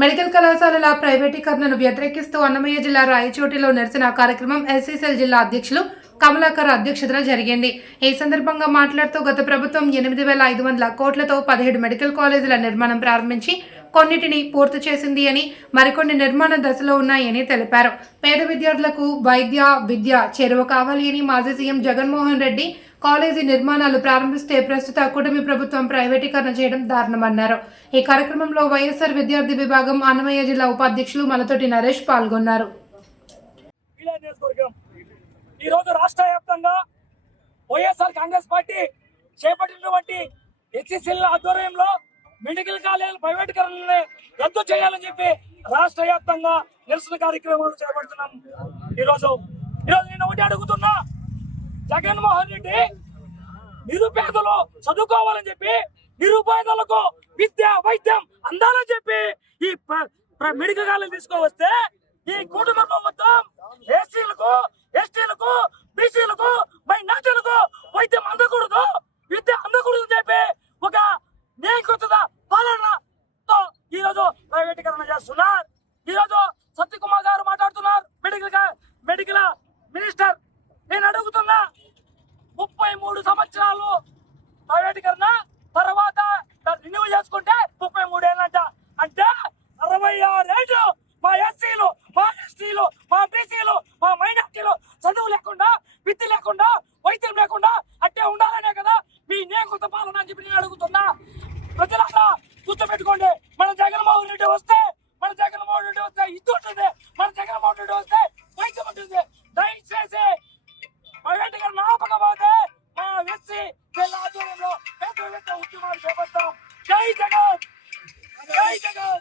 Medical కళాశాలల ప్రైవేటీకరణను వ్యతిరేకిస్తూ అన్నమయ్య జిల్లా రాయచోటిలో నిరసన కార్యక్రమం ఎస్సీసీఎల్ జిల్లా అధ్యక్షులు కమలాకర్ అధ్యక్షతన జరిగింది. ఈ సందర్భంగా మాట్లాడుతూ గత ప్రభుత్వం 8,500 కోట్లతో 17 మెడికల్ కాలేజీల నిర్మాణం ప్రారంభించి కొన్నిటిని పూర్తి చేసింది అని, మరికొన్ని నిర్మాణ దశలో ఉన్నాయని తెలిపారు. పేద విద్యార్థులకు వైద్య విద్య చేరువ కావాలి అని మాజీ సీఎం జగన్మోహన్ రెడ్డి కాలేజీ నిర్మాణాలు ప్రారంభిస్తే ప్రస్తుత కూటమి ప్రభుత్వం ప్రైవేటీకరణ చేయడం దారుణమన్నారు. ఈ కార్యక్రమంలో వైఎస్ఆర్ విద్యార్థి విభాగం అన్నమయ్య జిల్లా ఉపాధ్యక్షులు మలతోటి నరేష్ పాల్గొన్నారు. ఈరోజు రాష్ట్ర వ్యాప్తంగా వైఎస్ఆర్ కాంగ్రెస్ పార్టీ చేపట్టినటువంటి ఎస్సీసీఎల్ ఆధ్వర్యంలో మెడికల్ కాలేజీల ప్రైవేటీకరణని రద్దు చేయాలని చెప్పి రాష్ట్ర వ్యాప్తంగా నిరసన కార్యక్రమాలు చేపడుతున్నాం. ఈరోజు నేను ఒకటి అడుగుతున్నా, జగన్మోహన్ రెడ్డి నిరుపేదలు చదువుకోవాలని చెప్పి, నిరుపేదలకు విద్య వైద్యం అందాలని చెప్పి ఈ మెడికల్ కాలేజీ తీసుకువస్తే ఈ కూటమి ప్రభుత్వం ఎస్సీలకు, ఎస్టీలకు, బీసీలకు, మైనార్టీలకు వైద్యం అందకూడదు, విద్య అందకూడదు అని చెప్పి ఒక న్యాయకృత పాలనతో ఈరోజు ప్రైవేటీకరణ చేస్తున్నారు. ఈరోజు సత్యకుమార్ గారు మాట్లాడుతున్నారు, మెడికల్ మినిస్టర్. నేను అడుగుతున్నా, 33 సంవత్సరాలు ప్రైవేటీకరణ తర్వాత రిన్యూ చేసుకుంటే 33 ఏళ్ళంట. అంటే 66 ఏళ్ళు మా ఎస్సీలు, మా ఎస్టీలు, మా బీసీలు, మా మైనార్టీలు చదువు లేకుండా, విద్య లేకుండా, వైద్యం లేకుండా అట్టే ఉండాలనే కదా మీ నియంకృత పాలన అని చెప్పి నేను అడుగుతున్నా. ప్రజలంతా గుర్తుపెట్టుకోండి, మన జగన్మోహన్ రెడ్డి వస్తే ఇది ఉంటుంది, మన జగన్మోహన్ రెడ్డి వస్తే వైద్యం ఉంటుంది. దయచేసి ప్రైవేటీకరణ ఆపకపోతే మా ఎస్సీ జిల్లా ఆధ్వర్యంలో పెద్ద ఉద్యమాలు చేపడతాం. జై జగన్, జై జగన్.